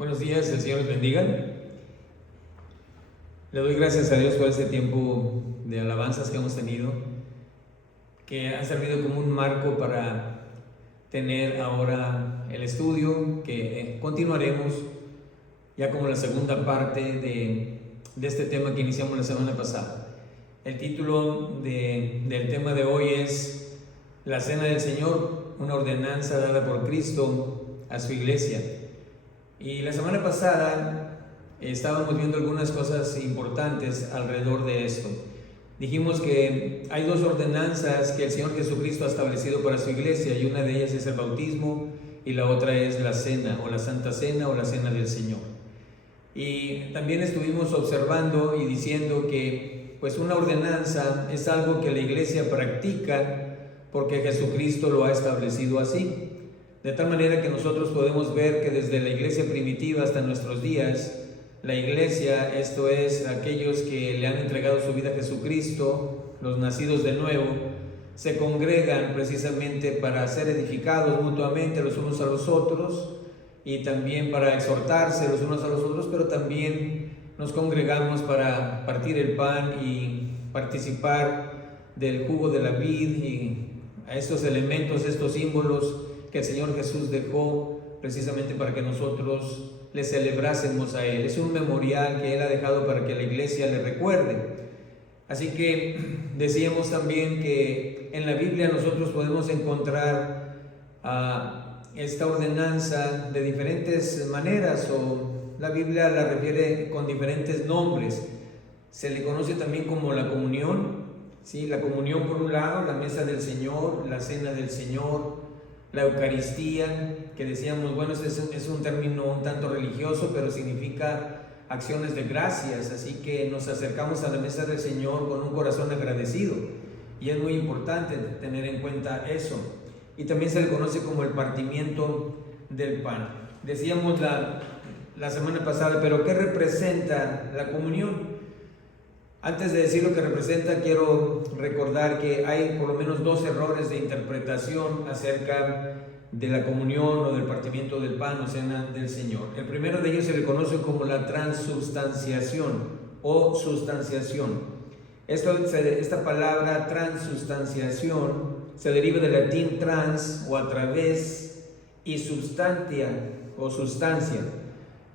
Buenos días, el Señor les bendiga. Le doy gracias a Dios por este tiempo de alabanzas que hemos tenido, que ha servido como un marco para tener ahora el estudio, que continuaremos ya como la segunda parte de este tema que iniciamos la semana pasada. El título del tema de hoy es La Cena del Señor, una ordenanza dada por Cristo a su iglesia. Y la semana pasada estábamos viendo algunas cosas importantes alrededor de esto. Dijimos que hay dos ordenanzas que el Señor Jesucristo ha establecido para su iglesia, y una de ellas es el bautismo y la otra es la cena, o la Santa Cena, o la Cena del Señor. Y también estuvimos observando y diciendo que pues una ordenanza es algo que la iglesia practica porque Jesucristo lo ha establecido así. De tal manera que nosotros podemos ver que desde la iglesia primitiva hasta nuestros días, la iglesia, esto es, aquellos que le han entregado su vida a Jesucristo, los nacidos de nuevo, se congregan precisamente para ser edificados mutuamente los unos a los otros y también para exhortarse los unos a los otros, pero también nos congregamos para partir el pan y participar del jugo de la vid y a estos elementos, estos símbolos que el Señor Jesús dejó precisamente para que nosotros le celebrásemos a Él. Es un memorial que Él ha dejado para que la iglesia le recuerde. Así que decíamos también que en la Biblia nosotros podemos encontrar esta ordenanza de diferentes maneras, o la Biblia la refiere con diferentes nombres. Se le conoce también como la comunión, ¿sí? La comunión por un lado, la mesa del Señor, la cena del Señor, la Eucaristía, que decíamos, bueno, es un término un tanto religioso, pero significa acciones de gracias, así que nos acercamos a la mesa del Señor con un corazón agradecido, y es muy importante tener en cuenta eso. Y también se le conoce como el partimiento del pan. Decíamos la semana pasada, pero ¿qué representa la comunión? Antes de decir lo que representa, quiero recordar que hay por lo menos dos errores de interpretación acerca de la comunión o del partimiento del pan o cena del Señor. El primero de ellos se le conoce como la transubstanciación o sustanciación. Esta palabra transubstanciación se deriva del latín trans o a través y substantia o sustancia.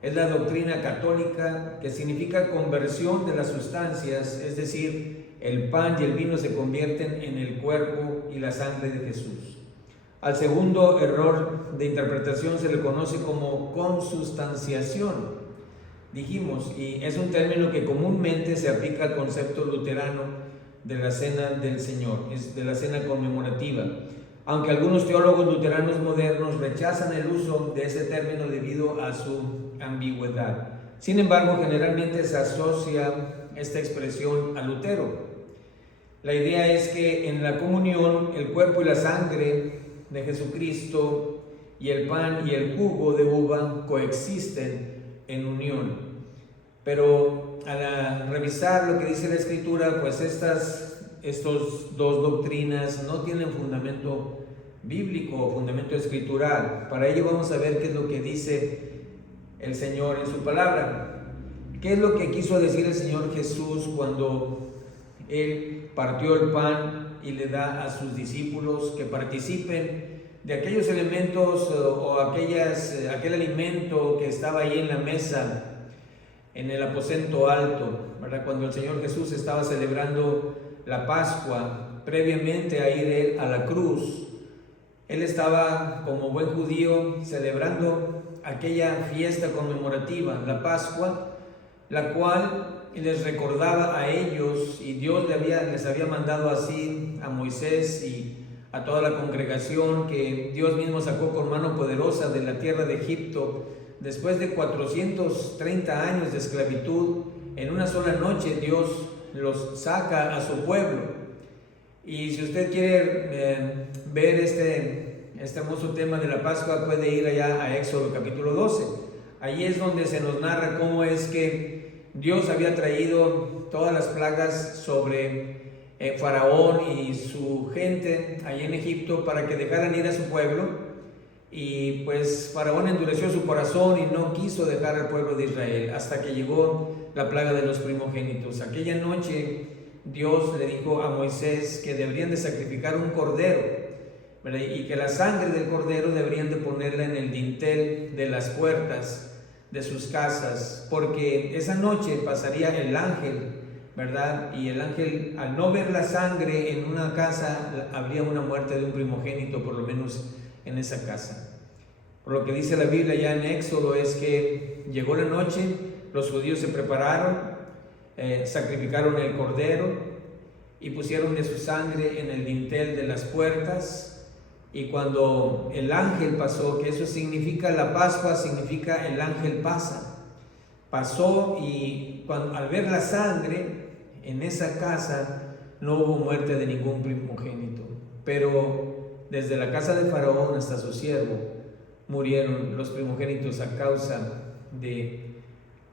Es la doctrina católica que significa conversión de las sustancias, es decir, el pan y el vino se convierten en el cuerpo y la sangre de Jesús. Al segundo error de interpretación se le conoce como consustanciación, dijimos, y es un término que comúnmente se aplica al concepto luterano de la cena del Señor, es de la cena conmemorativa. Aunque algunos teólogos luteranos modernos rechazan el uso de ese término debido a su ambigüedad. Sin embargo, generalmente se asocia esta expresión a Lutero. La idea es que en la comunión el cuerpo y la sangre de Jesucristo y el pan y el jugo de uva coexisten en unión. Pero al revisar lo que dice la Escritura, pues estas dos doctrinas no tienen fundamento bíblico o fundamento escritural. Para ello vamos a ver qué es lo que dice el Señor en su palabra. ¿Qué es lo que quiso decir el Señor Jesús cuando Él partió el pan y le da a sus discípulos que participen de aquellos elementos o aquel alimento que estaba ahí en la mesa, en el aposento alto, ¿verdad? Cuando el Señor Jesús estaba celebrando la Pascua, previamente a ir Él a la cruz, Él estaba como buen judío celebrando aquella fiesta conmemorativa, la Pascua, la cual les recordaba a ellos, y Dios les había mandado así a Moisés y a toda la congregación, que Dios mismo sacó con mano poderosa de la tierra de Egipto. Después de 430 años de esclavitud, en una sola noche Dios los saca a su pueblo. Y si usted quiere ver este hermoso tema de la Pascua, puede ir allá a Éxodo capítulo 12. Allí es donde se nos narra cómo es que Dios había traído todas las plagas sobre Faraón y su gente allí en Egipto para que dejaran ir a su pueblo, Y pues Faraón endureció su corazón y no quiso dejar al pueblo de Israel hasta que llegó la plaga de los primogénitos. Aquella noche Dios le dijo a Moisés que deberían de sacrificar un cordero, ¿verdad? Y que la sangre del cordero deberían de ponerla en el dintel de las puertas de sus casas, porque esa noche pasaría el ángel, ¿verdad? Y el ángel, al no ver la sangre en una casa, habría una muerte de un primogénito, por lo menos en esa casa. Por lo que dice la Biblia ya en Éxodo es que llegó la noche, los judíos se prepararon, sacrificaron el cordero y pusieron de su sangre en el dintel de las puertas. Y cuando el ángel pasó, que eso significa la Pascua, significa el ángel pasa, pasó, y al ver la sangre en esa casa no hubo muerte de ningún primogénito, pero desde la casa de Faraón hasta su siervo murieron los primogénitos a causa de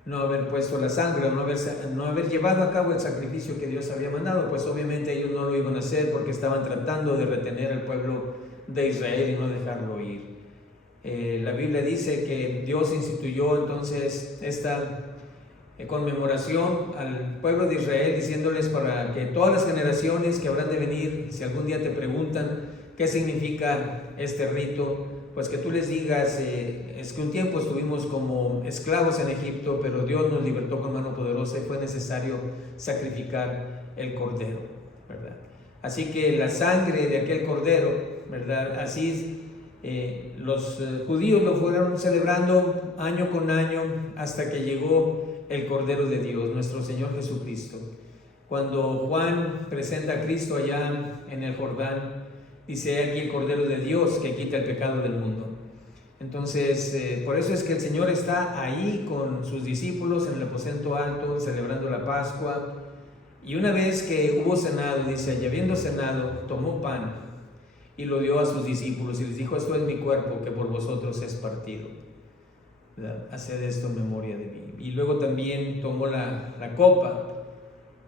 no haber puesto la sangre, o no haber llevado a cabo el sacrificio que Dios había mandado. Pues obviamente ellos no lo iban a hacer porque estaban tratando de retener al pueblo de Israel y no dejarlo ir. La Biblia dice que Dios instituyó entonces esta conmemoración al pueblo de Israel, diciéndoles para que todas las generaciones que habrán de venir, si algún día te preguntan qué significa este rito, pues que tú les digas, es que un tiempo estuvimos como esclavos en Egipto, pero Dios nos libertó con mano poderosa y fue necesario sacrificar el cordero, ¿verdad? Así que la sangre de aquel cordero, ¿verdad? Así los judíos lo fueron celebrando año con año hasta que llegó el Cordero de Dios, nuestro Señor Jesucristo. Cuando Juan presenta a Cristo allá en el Jordán, dice: aquí el Cordero de Dios que quita el pecado del mundo. Entonces, por eso es que el Señor está ahí con sus discípulos en el aposento alto, celebrando la Pascua. Y una vez que hubo cenado, dice, y habiendo cenado, tomó pan y lo dio a sus discípulos y les dijo: esto es mi cuerpo que por vosotros es partido, ¿verdad? Haced esto en memoria de mí. Y luego también tomó la copa,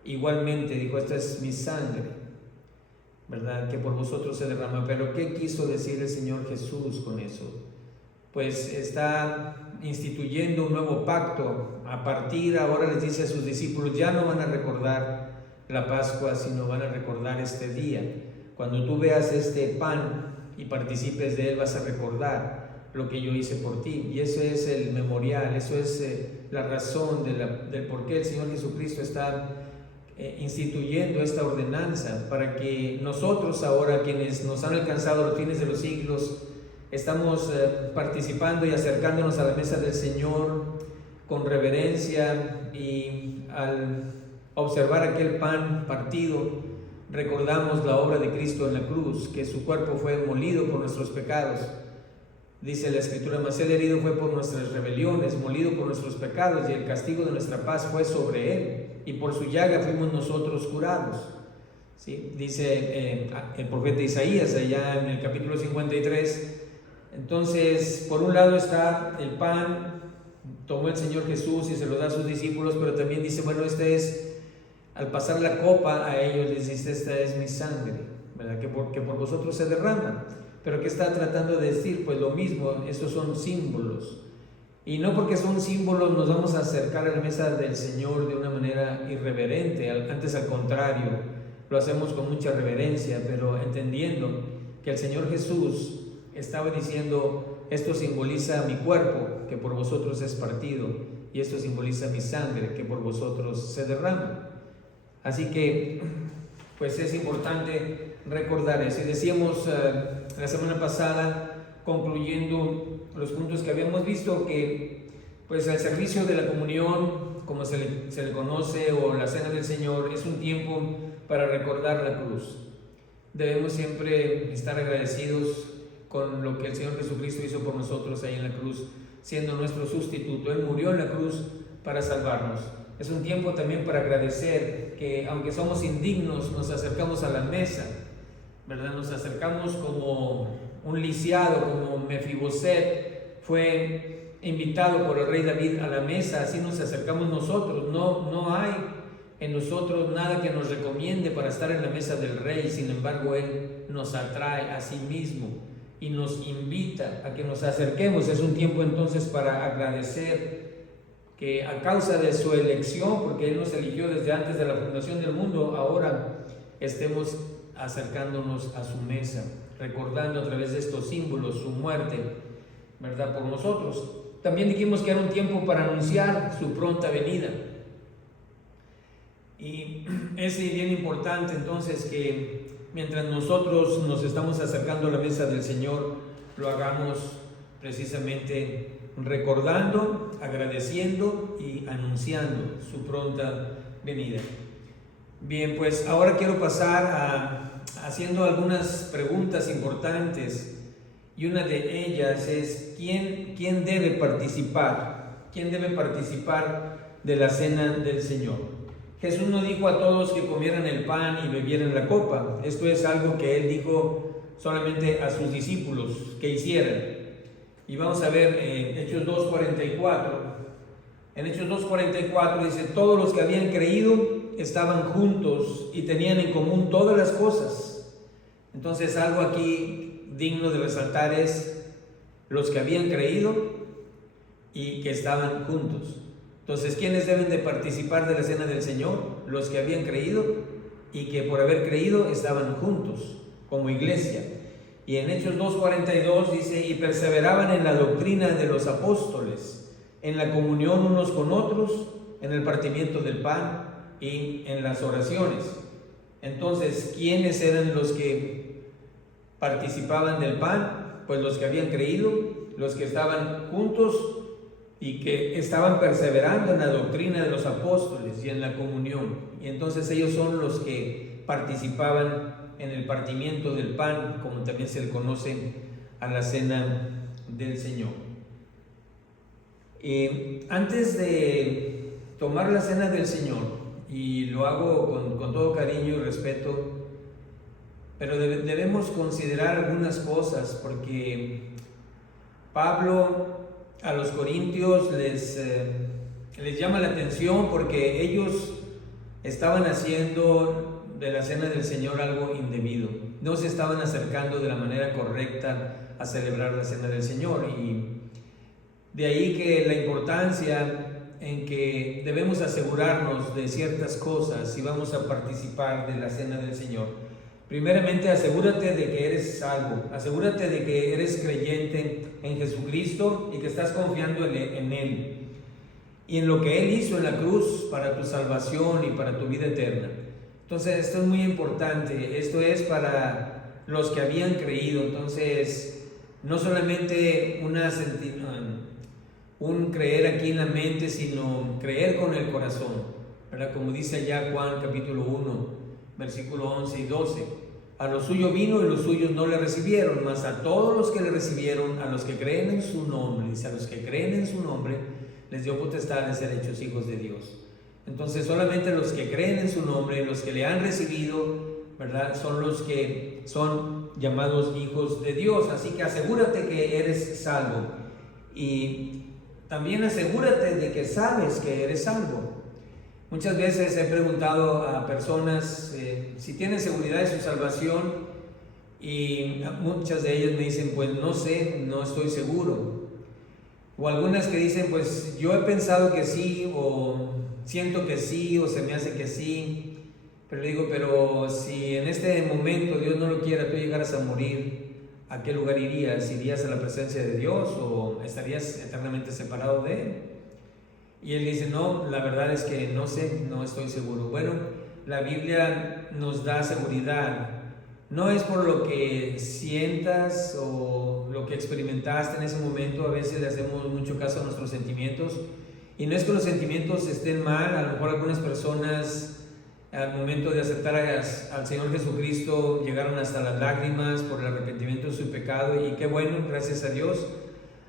igualmente dijo: esta es mi sangre, ¿verdad? Que por vosotros se derrama. Pero ¿qué quiso decir el Señor Jesús con eso? Pues está instituyendo un nuevo pacto. A partir ahora les dice a sus discípulos: ya no van a recordar la Pascua, sino van a recordar este día. Cuando tú veas este pan y participes de él, vas a recordar lo que yo hice por ti. Y eso es el memorial, eso es la razón del por qué el Señor Jesucristo está instituyendo esta ordenanza, para que nosotros ahora, quienes nos han alcanzado los fines de los siglos, estamos participando y acercándonos a la mesa del Señor con reverencia, y al observar aquel pan partido, recordamos la obra de Cristo en la cruz, que su cuerpo fue molido por nuestros pecados. Dice la Escritura: mas el herido fue por nuestras rebeliones, molido por nuestros pecados, y el castigo de nuestra paz fue sobre él, y por su llaga fuimos nosotros curados. ¿Sí? Dice el profeta Isaías allá en el capítulo 53. Entonces, por un lado está el pan, tomó el Señor Jesús y se lo da a sus discípulos, pero también dice, bueno, al pasar la copa a ellos les dice: esta es mi sangre, ¿verdad? Que por vosotros se derrama. Pero ¿qué está tratando de decir? Pues lo mismo, estos son símbolos. Y no porque son símbolos nos vamos a acercar a la mesa del Señor de una manera irreverente, antes al contrario, lo hacemos con mucha reverencia, pero entendiendo que el Señor Jesús estaba diciendo: esto simboliza mi cuerpo, que por vosotros es partido, y esto simboliza mi sangre, que por vosotros se derrama. Así que, pues es importante recordar eso. Y decíamos la semana pasada, concluyendo los puntos que habíamos visto, que pues el servicio de la comunión, como se le conoce, o la cena del Señor, es un tiempo para recordar la cruz. Debemos siempre estar agradecidos con lo que el Señor Jesucristo hizo por nosotros ahí en la cruz, siendo nuestro sustituto. Él murió en la cruz para salvarnos. Es un tiempo también para agradecer que, aunque somos indignos, nos acercamos a la mesa, ¿verdad? Nos acercamos como un lisiado, como Mefiboset fue invitado por el rey David a la mesa. Así nos acercamos nosotros. No hay en nosotros nada que nos recomiende para estar en la mesa del rey. Sin embargo, Él nos atrae a sí mismo y nos invita a que nos acerquemos. Es un tiempo entonces para agradecer que a causa de su elección, porque Él nos eligió desde antes de la fundación del mundo, ahora estemos acercándonos a su mesa, recordando a través de estos símbolos su muerte, ¿verdad?, por nosotros. También dijimos que era un tiempo para anunciar su pronta venida. Y es bien importante entonces que mientras nosotros nos estamos acercando a la mesa del Señor, lo hagamos precisamente recordando, agradeciendo y anunciando su pronta venida. Bien, pues ahora quiero pasar a haciendo algunas preguntas importantes, y una de ellas es ¿quién debe participar? ¿Quién debe participar de la cena del Señor? Jesús no dijo a todos que comieran el pan y bebieran la copa. Esto es algo que Él dijo solamente a sus discípulos que hicieran. Y vamos a ver Hechos 2:44. En Hechos 2:44 dice: todos los que habían creído estaban juntos y tenían en común todas las cosas. Entonces, algo aquí digno de resaltar es los que habían creído y que estaban juntos. Entonces, ¿quiénes deben de participar de la cena del Señor? Los que habían creído y que por haber creído estaban juntos como iglesia. Y en Hechos 2:42 dice: y perseveraban en la doctrina de los apóstoles, en la comunión unos con otros, en el partimiento del pan y en las oraciones. Entonces, ¿quiénes eran los que participaban del pan? Pues los que habían creído, los que estaban juntos y que estaban perseverando en la doctrina de los apóstoles y en la comunión. Y entonces ellos son los que participaban en el partimiento del pan, como también se le conoce a la cena del Señor. Antes de tomar la cena del Señor, y lo hago con todo cariño y respeto, pero debemos considerar algunas cosas, porque Pablo a los corintios les llama la atención porque ellos estaban haciendo de la cena del Señor algo indebido. No se estaban acercando de la manera correcta a celebrar la cena del Señor, y de ahí que la importancia en que debemos asegurarnos de ciertas cosas si vamos a participar de la cena del Señor. Primeramente, asegúrate de que eres salvo, asegúrate de que eres creyente en Jesucristo y que estás confiando en Él y en lo que Él hizo en la cruz para tu salvación y para tu vida eterna. Entonces, esto es muy importante. Esto es para los que habían creído. Entonces, no solamente un creer aquí en la mente, sino creer con el corazón, ¿verdad? Como dice allá Juan capítulo 1, versículo 11 y 12: a lo suyo vino y los suyos no le recibieron, mas a todos los que le recibieron, a los que creen en su nombre, dice, a los que creen en su nombre, les dio potestad de ser hechos hijos de Dios. Entonces, solamente los que creen en su nombre, los que le han recibido, ¿verdad?, son los que son llamados hijos de Dios. Así que asegúrate que eres salvo, y también asegúrate de que sabes que eres salvo. Muchas veces he preguntado a personas si tienen seguridad de su salvación, y muchas de ellas me dicen: pues no sé, no estoy seguro. O algunas que dicen: pues yo he pensado que sí, o siento que sí, o se me hace que sí. Pero digo: pero si en este momento Dios no lo quiera, tú llegaras a morir, ¿a qué lugar irías? ¿Irías a la presencia de Dios o estarías eternamente separado de Él? Y él dice: no, la verdad es que no sé, no estoy seguro. Bueno, la Biblia nos da seguridad. No es por lo que sientas o lo que experimentaste en ese momento. A veces le hacemos mucho caso a nuestros sentimientos, y no es que los sentimientos estén mal. A lo mejor algunas personas al momento de aceptar al Señor Jesucristo llegaron hasta las lágrimas por el arrepentimiento de su pecado, y qué bueno, gracias a Dios.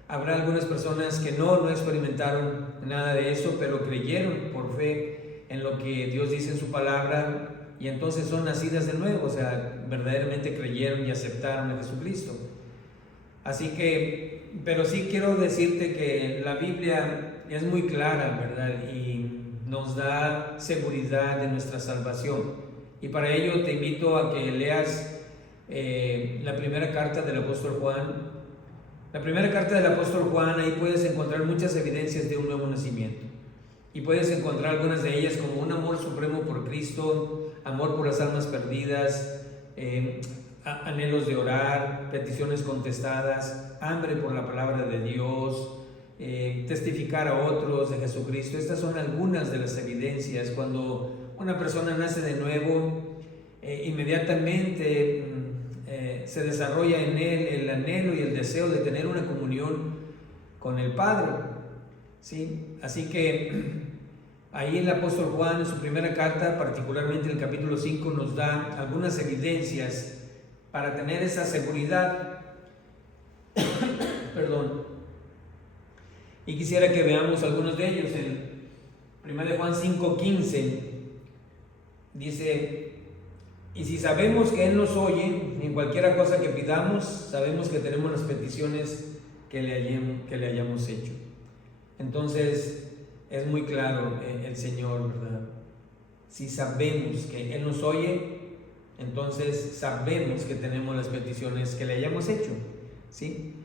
Habrá algunas personas que no experimentaron nada de eso, pero creyeron por fe en lo que Dios dice en su palabra, y entonces son nacidas de nuevo, o sea, verdaderamente creyeron y aceptaron a Jesucristo. Así que, pero sí quiero decirte que la Biblia es muy clara, ¿verdad? Y nos da seguridad de nuestra salvación. Y para ello te invito a que leas la primera carta del apóstol Juan. La primera carta del apóstol Juan, ahí puedes encontrar muchas evidencias de un nuevo nacimiento. Y puedes encontrar algunas de ellas como un amor supremo por Cristo, amor por las almas perdidas, anhelos de orar, peticiones contestadas, hambre por la palabra de Dios, testificar a otros de Jesucristo. Estas son algunas de las evidencias. Cuando una persona nace de nuevo, inmediatamente se desarrolla en él el anhelo y el deseo de tener una comunión con el Padre, ¿sí? Así que ahí el apóstol Juan en su primera carta, particularmente en el capítulo 5, nos da algunas evidencias para tener esa seguridad. Perdón. Y quisiera que veamos algunos de ellos. En 1 Juan 5:15 dice: y si sabemos que Él nos oye en cualquiera cosa que pidamos, sabemos que tenemos las peticiones que le hayamos hecho. Entonces es muy claro el Señor, ¿verdad? Si sabemos que Él nos oye, entonces sabemos que tenemos las peticiones que le hayamos hecho, ¿sí?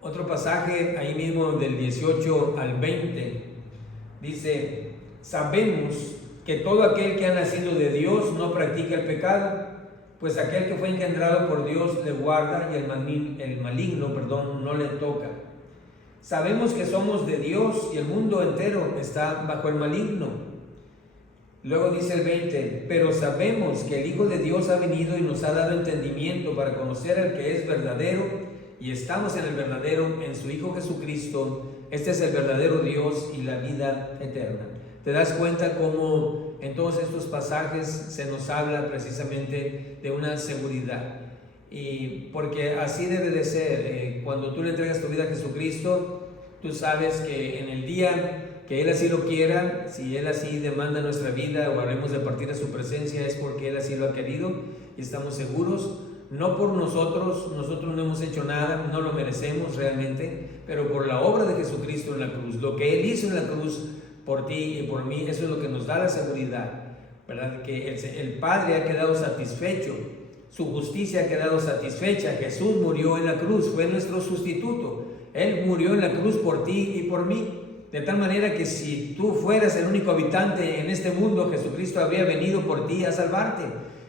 Otro pasaje ahí mismo del 18 al 20 dice: sabemos que todo aquel que ha nacido de Dios no practica el pecado, pues aquel que fue engendrado por Dios le guarda y el maligno, no le toca. Sabemos que somos de Dios y el mundo entero está bajo el maligno. Luego dice el 20: pero sabemos que el Hijo de Dios ha venido y nos ha dado entendimiento para conocer al que es verdadero, y estamos en el verdadero, en su Hijo Jesucristo. Este es el verdadero Dios y la vida eterna. ¿Te das cuenta cómo en todos estos pasajes se nos habla precisamente de una seguridad? Y porque así debe de ser. Cuando tú le entregas tu vida a Jesucristo, tú sabes que en el día que Él así lo quiera, si Él así demanda nuestra vida o haremos de partir a su presencia, es porque Él así lo ha querido, y estamos seguros, no por nosotros no hemos hecho nada, no lo merecemos realmente, pero por la obra de Jesucristo en la cruz, lo que Él hizo en la cruz por ti y por mí, eso es lo que nos da la seguridad, ¿verdad? Que el Padre ha quedado satisfecho, su justicia ha quedado satisfecha. Jesús murió en la cruz, fue nuestro sustituto. Él murió en la cruz por ti y por mí, de tal manera que si tú fueras el único habitante en este mundo, Jesucristo habría venido por ti a salvarte.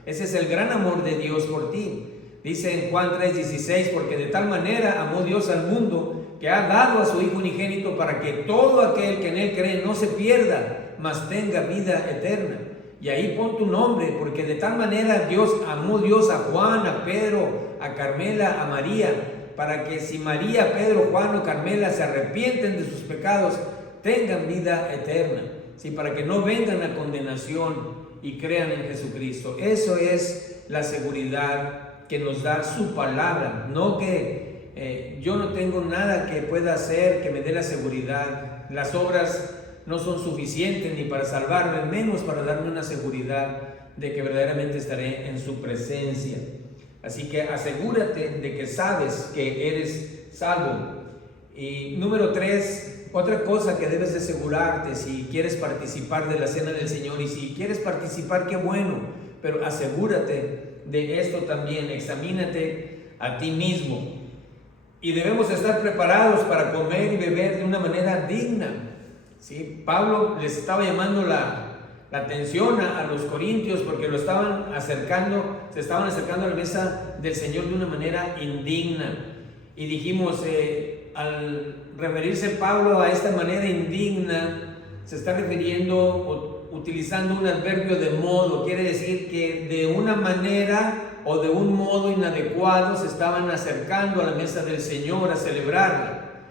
Ese es el gran amor de Dios por ti. Dice en Juan 3:16: porque de tal manera amó Dios al mundo, que ha dado a su Hijo unigénito, para que todo aquel que en Él cree no se pierda, mas tenga vida eterna. Y ahí pon tu nombre, porque de tal manera amó Dios a Juan, a Pedro, a Carmela, a María, para que si María, Pedro, Juan o Carmela se arrepienten de sus pecados, tengan vida eterna, ¿sí? Para que no vengan a condenación y crean en Jesucristo. Eso es la seguridad que nos da su palabra, no que yo no tengo nada que pueda hacer que me dé la seguridad. Las obras no son suficientes ni para salvarme, menos para darme una seguridad de que verdaderamente estaré en su presencia. Así que asegúrate de que sabes que eres salvo. Y número 3, otra cosa que debes de asegurarte si quieres participar de la cena del Señor, y si quieres participar, qué bueno, pero asegúrate de esto también. Examínate a ti mismo. Y debemos estar preparados para comer y beber de una manera digna, ¿sí? Pablo les estaba llamando la atención a los corintios, porque se estaban acercando a la mesa del Señor de una manera indigna. Y dijimos, al referirse Pablo a esta manera indigna, se está refiriendo, utilizando un adverbio de modo. Quiere decir que de una manera o de un modo inadecuado se estaban acercando a la mesa del Señor a celebrarla,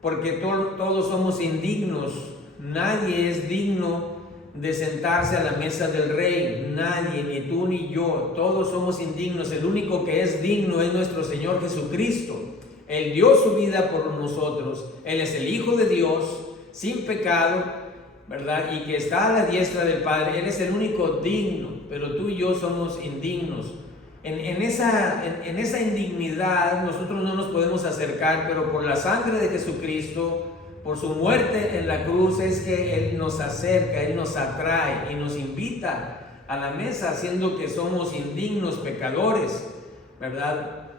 porque todos somos indignos. Nadie es digno de sentarse a la mesa del Rey, nadie, ni tú ni yo, todos somos indignos. El único que es digno es nuestro Señor Jesucristo. Él dio su vida por nosotros, Él es el Hijo de Dios, sin pecado, ¿verdad? Y que está a la diestra del Padre. Él es el único digno, pero tú y yo somos indignos. En esa indignidad nosotros no nos podemos acercar, pero por la sangre de Jesucristo, por su muerte en la cruz, es que Él nos acerca, Él nos atrae y nos invita a la mesa, haciendo que somos indignos, pecadores, ¿verdad?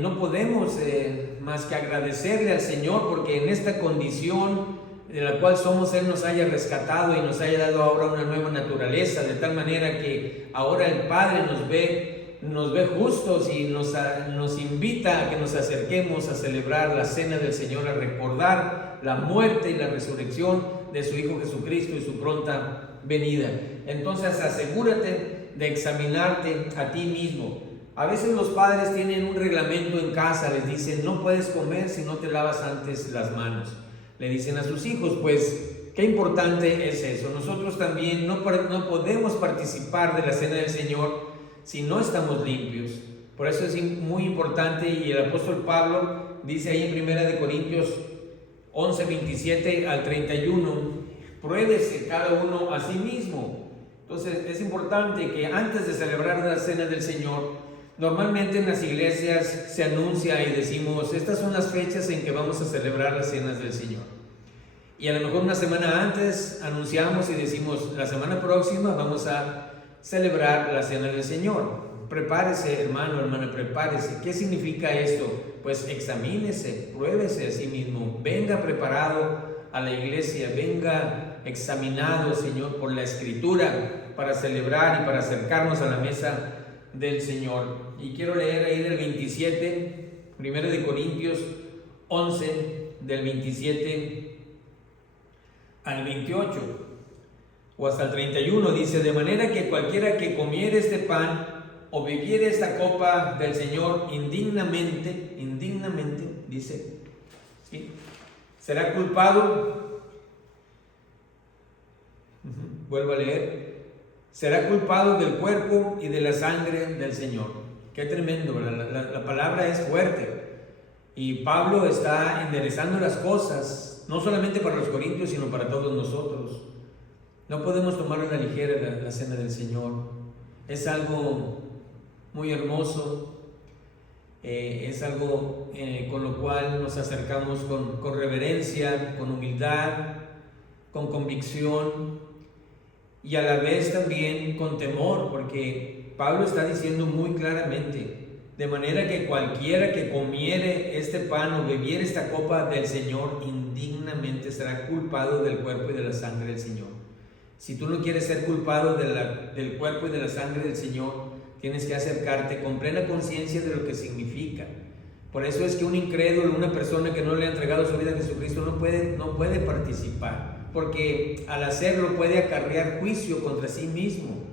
No podemos más que agradecerle al Señor, porque en esta condición de la cual somos, Él nos haya rescatado y nos haya dado ahora una nueva naturaleza, de tal manera que ahora el Padre nos ve justos y nos invita a que nos acerquemos a celebrar la cena del Señor, a recordar la muerte y la resurrección de su Hijo Jesucristo y su pronta venida. Entonces asegúrate de examinarte a ti mismo. A veces los padres tienen un reglamento en casa, les dicen: no puedes comer si no te lavas antes las manos. Le dicen a sus hijos, pues qué importante es eso. Nosotros también no podemos participar de la cena del Señor si no estamos limpios. Por eso es muy importante, y el apóstol Pablo dice ahí en 1 Corintios 11, 27 al 31, pruébese cada uno a sí mismo. Entonces es importante que antes de celebrar la cena del Señor, normalmente en las iglesias se anuncia y decimos: estas son las fechas en que vamos a celebrar las cenas del Señor. Y a lo mejor una semana antes anunciamos y decimos: la semana próxima vamos a celebrar la cena del Señor. Prepárese, hermano, hermana, prepárese. ¿Qué significa esto? Pues examínese, pruébese a sí mismo, venga preparado a la iglesia, venga examinado, Señor, por la Escritura, para celebrar y para acercarnos a la mesa del Señor. Y quiero leer ahí del 27, 1 Corintios 11, del 27 al 28 o hasta el 31, dice: de manera que cualquiera que comiere este pan o bebiere esta copa del Señor indignamente, dice, ¿sí?, será culpado. Vuelvo a leer: será culpado del cuerpo y de la sangre del Señor. Qué tremendo, ¿verdad? La palabra es fuerte. Y Pablo está enderezando las cosas, no solamente para los corintios, sino para todos nosotros. No podemos tomar a la ligera la cena del Señor. Es algo muy hermoso. Es algo con lo cual nos acercamos con reverencia, con humildad, con convicción, y a la vez también con temor, porque Pablo está diciendo muy claramente: de manera que cualquiera que comiere este pan o bebiere esta copa del Señor indignamente será culpado del cuerpo y de la sangre del Señor. Si tú no quieres ser culpado del cuerpo y de la sangre del Señor, tienes que acercarte con plena conciencia de lo que significa. Por eso es que un incrédulo, una persona que no le ha entregado su vida a Jesucristo, no puede participar, porque al hacerlo puede acarrear juicio contra sí mismo,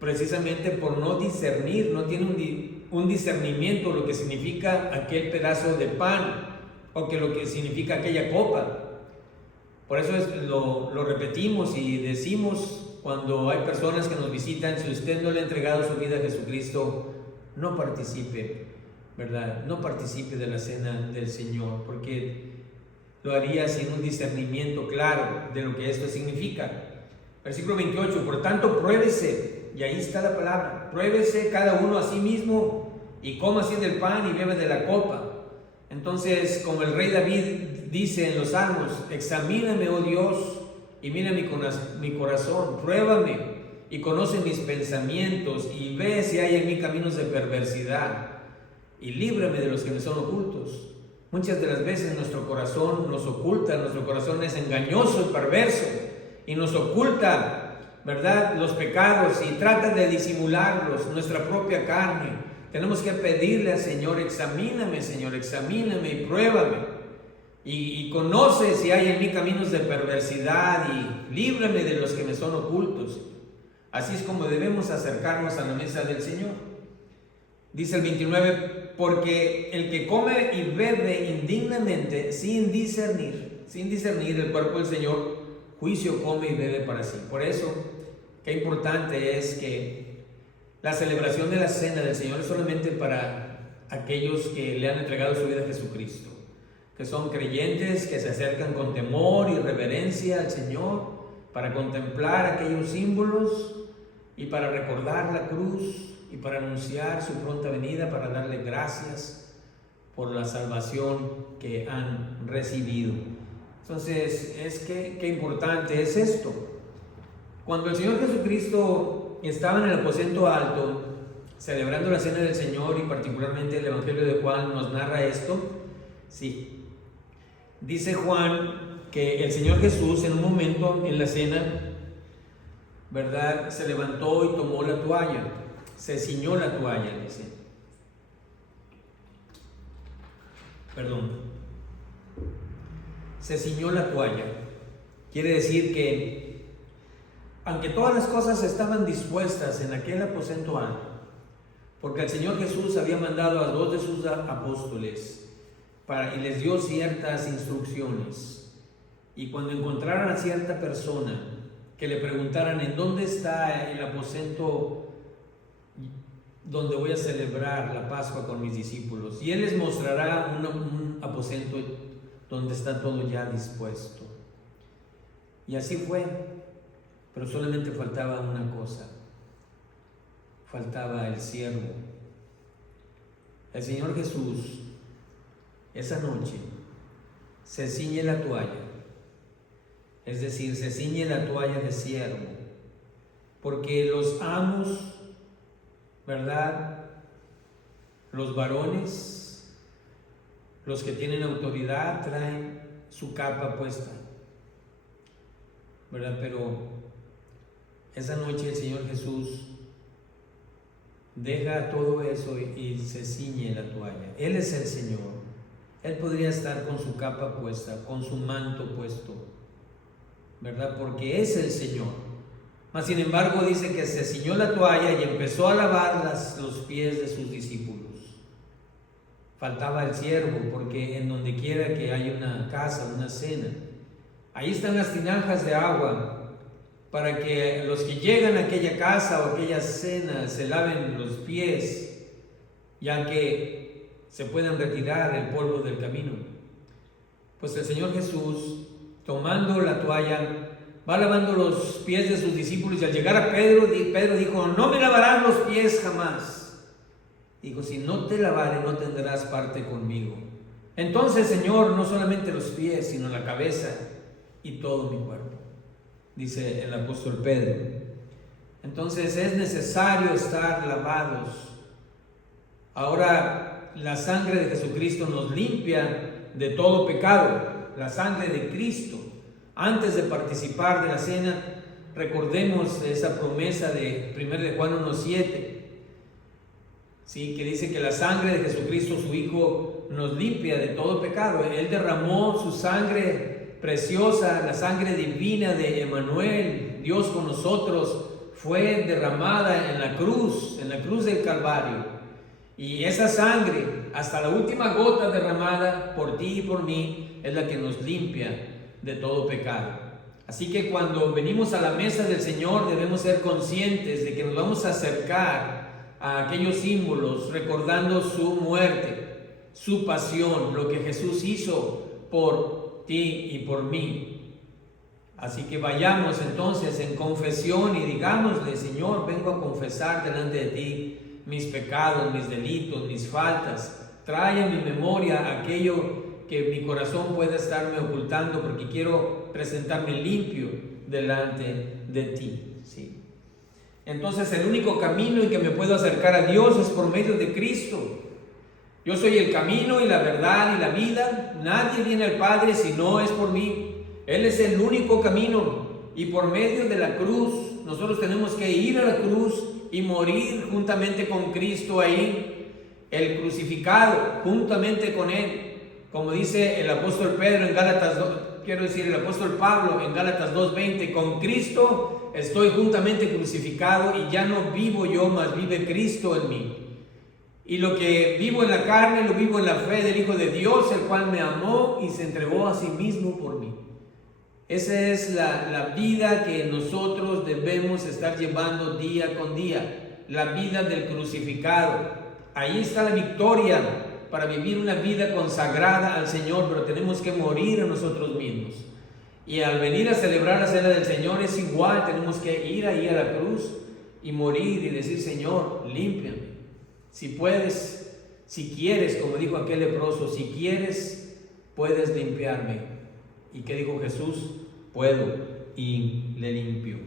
precisamente por no discernir, no tiene un discernimiento de lo que significa aquel pedazo de pan o que lo que significa aquella copa. Por eso lo repetimos y decimos cuando hay personas que nos visitan: si usted no le ha entregado su vida a Jesucristo, no participe, ¿verdad? No participe de la cena del Señor, porque lo haría sin un discernimiento claro de lo que esto significa. Versículo 28, por tanto, pruébese, y ahí está la palabra, pruébese cada uno a sí mismo, y coma así del pan y bebe de la copa. Entonces, como el rey David dice en los Salmos: examíname, oh Dios, y mira mi corazón, pruébame y conoce mis pensamientos, y ve si hay en mí caminos de perversidad, y líbrame de los que me son ocultos. Muchas de las veces nuestro corazón nos oculta, nuestro corazón es engañoso y perverso, y nos oculta, ¿verdad?, los pecados, y trata de disimularlos, nuestra propia carne. Tenemos que pedirle al Señor: examíname, Señor, examíname y pruébame. Y conoce si hay en mí caminos de perversidad, y líbrame de los que me son ocultos. Así es como debemos acercarnos a la mesa del Señor. Dice el 29, porque el que come y bebe indignamente, sin discernir el cuerpo del Señor, juicio come y bebe para sí. Por eso, qué importante es que la celebración de la cena del Señor es solamente para aquellos que le han entregado su vida a Jesucristo, que son creyentes, que se acercan con temor y reverencia al Señor para contemplar aquellos símbolos y para recordar la cruz y para anunciar su pronta venida, para darle gracias por la salvación que han recibido. Entonces, qué importante es esto. Cuando el Señor Jesucristo estaban en el aposento alto, celebrando la cena del Señor, y particularmente el Evangelio de Juan nos narra esto, sí. Dice Juan que el Señor Jesús en un momento en la cena, ¿verdad?, se levantó y tomó la toalla, se ciñó la toalla, dice. Perdón. Se ciñó la toalla. Quiere decir que, aunque todas las cosas estaban dispuestas en aquel aposento alto, porque el Señor Jesús había mandado a 2 de sus apóstoles y les dio ciertas instrucciones, y cuando encontraran a cierta persona que le preguntaran en dónde está el aposento donde voy a celebrar la Pascua con mis discípulos, y Él les mostrará un aposento donde está todo ya dispuesto. Y así fue, pero solamente faltaba una cosa: faltaba el siervo. El Señor Jesús esa noche se ciñe la toalla, es decir, se ciñe la toalla de siervo, porque los amos, ¿verdad?, los varones, los que tienen autoridad, traen su capa puesta, ¿verdad? Pero esa noche el Señor Jesús deja todo eso y se ciñe la toalla. Él es el Señor. Él podría estar con su capa puesta, con su manto puesto, ¿verdad? Porque es el Señor. Mas sin embargo dice que se ciñó la toalla y empezó a lavar los pies de sus discípulos. Faltaba el siervo, porque en donde quiera que haya una casa, una cena, ahí están las tinajas de agua para que los que llegan a aquella casa o aquella cena se laven los pies, ya que se puedan retirar el polvo del camino. Pues el Señor Jesús, tomando la toalla, va lavando los pies de sus discípulos, y al llegar a Pedro dijo: no me lavarás los pies jamás. Dijo: si no te lavare, no tendrás parte conmigo. Entonces, Señor, no solamente los pies, sino la cabeza y todo mi cuerpo, dice el apóstol Pedro. Entonces es necesario estar lavados. Ahora, la sangre de Jesucristo nos limpia de todo pecado. La sangre de Cristo. Antes de participar de la cena, recordemos esa promesa de 1 de Juan 1:7, ¿sí?, que dice que la sangre de Jesucristo, su Hijo, nos limpia de todo pecado. Él derramó su sangre preciosa, la sangre divina de Emmanuel, Dios con nosotros, fue derramada en la cruz del Calvario. Y esa sangre, hasta la última gota derramada por ti y por mí, es la que nos limpia de todo pecado. Así que cuando venimos a la mesa del Señor, debemos ser conscientes de que nos vamos a acercar a aquellos símbolos, recordando su muerte, su pasión, lo que Jesús hizo por ti y por mí. Así que vayamos entonces en confesión y digámosle: Señor, vengo a confesar delante de ti mis pecados, mis delitos, mis faltas. Trae a mi memoria aquello que mi corazón pueda estarme ocultando, porque quiero presentarme limpio delante de ti. ¿Sí? Entonces el único camino en que me puedo acercar a Dios es por medio de Cristo. Yo soy el camino y la verdad y la vida. Nadie viene al Padre si no es por mí. Él es el único camino, y por medio de la cruz nosotros tenemos que ir a la cruz y morir juntamente con Cristo ahí, el crucificado, juntamente con Él. Como dice el apóstol Pedro en Gálatas 2, el apóstol Pablo en Gálatas 2:20: con Cristo estoy juntamente crucificado, y ya no vivo yo, mas vive Cristo en mí. Y lo que vivo en la carne, lo vivo en la fe del Hijo de Dios, el cual me amó y se entregó a sí mismo por mí. Esa es la vida que nosotros debemos estar llevando día con día, la vida del crucificado. Ahí está la victoria para vivir una vida consagrada al Señor, pero tenemos que morir a nosotros mismos. Y al venir a celebrar la cena del Señor es igual, tenemos que ir ahí a la cruz y morir y decir: Señor, límpiame. Si puedes, si quieres, como dijo aquel leproso, si quieres, puedes limpiarme. ¿Y qué dijo Jesús? Puedo, y le limpió.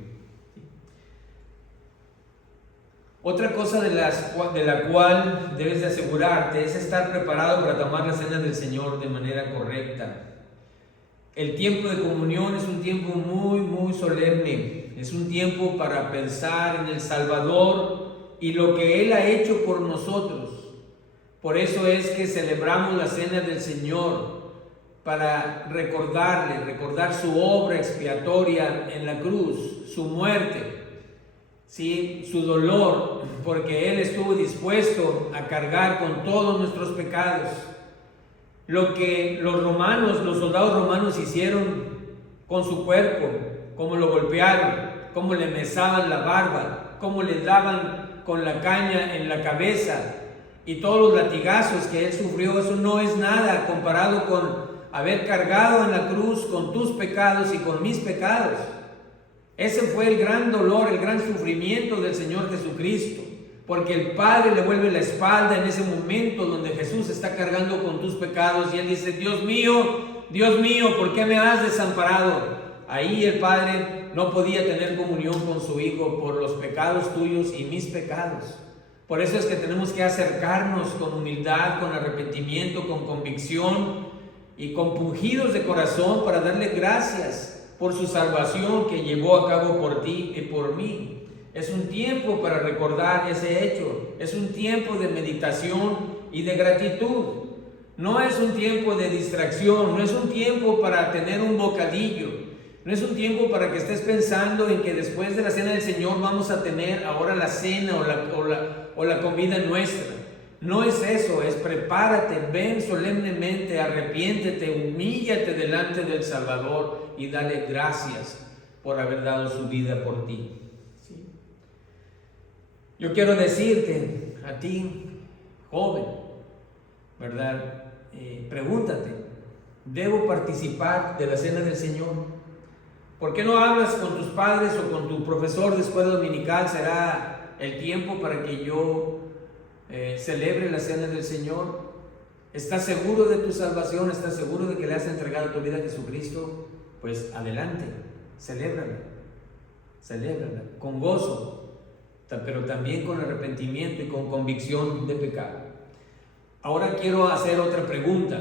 Otra cosa de la cual debes de asegurarte es estar preparado para tomar la cena del Señor de manera correcta. El tiempo de comunión es un tiempo muy, muy solemne. Es un tiempo para pensar en el Salvador y lo que Él ha hecho por nosotros. Por eso es que celebramos la cena del Señor, para recordar su obra expiatoria en la cruz, su muerte, ¿sí? Su dolor, porque Él estuvo dispuesto a cargar con todos nuestros pecados. Lo que los soldados romanos hicieron con su cuerpo, cómo lo golpearon, cómo le mesaban la barba, cómo le daban con la caña en la cabeza y todos los latigazos que Él sufrió, eso no es nada comparado con haber cargado en la cruz con tus pecados y con mis pecados. Ese fue el gran dolor, el gran sufrimiento del Señor Jesucristo, porque el Padre le vuelve la espalda en ese momento donde Jesús está cargando con tus pecados y Él dice: Dios mío, ¿por qué me has desamparado? Ahí el Padre no podía tener comunión con su Hijo por los pecados tuyos y mis pecados. Por eso es que tenemos que acercarnos con humildad, con arrepentimiento, con convicción y compungidos de corazón para darle gracias por su salvación que llevó a cabo por ti y por mí. Es un tiempo para recordar ese hecho, es un tiempo de meditación y de gratitud. No es un tiempo de distracción, no es un tiempo para tener un bocadillo, no es un tiempo para que estés pensando en que después de la cena del Señor vamos a tener ahora la cena o la comida nuestra. No es eso, es prepárate, ven solemnemente, arrepiéntete, humíllate delante del Salvador y dale gracias por haber dado su vida por ti. ¿Sí? Yo quiero decirte a ti, joven, ¿verdad? Pregúntate, ¿debo participar de la cena del Señor? ¿Por qué no hablas con tus padres o con tu profesor de escuela dominical? Será el tiempo para que yo celebre la cena del Señor. ¿Estás seguro de tu salvación? ¿Estás seguro de que le has entregado tu vida a Jesucristo? Pues adelante, celébrala con gozo, pero también con arrepentimiento y con convicción de pecado. Ahora quiero hacer otra pregunta,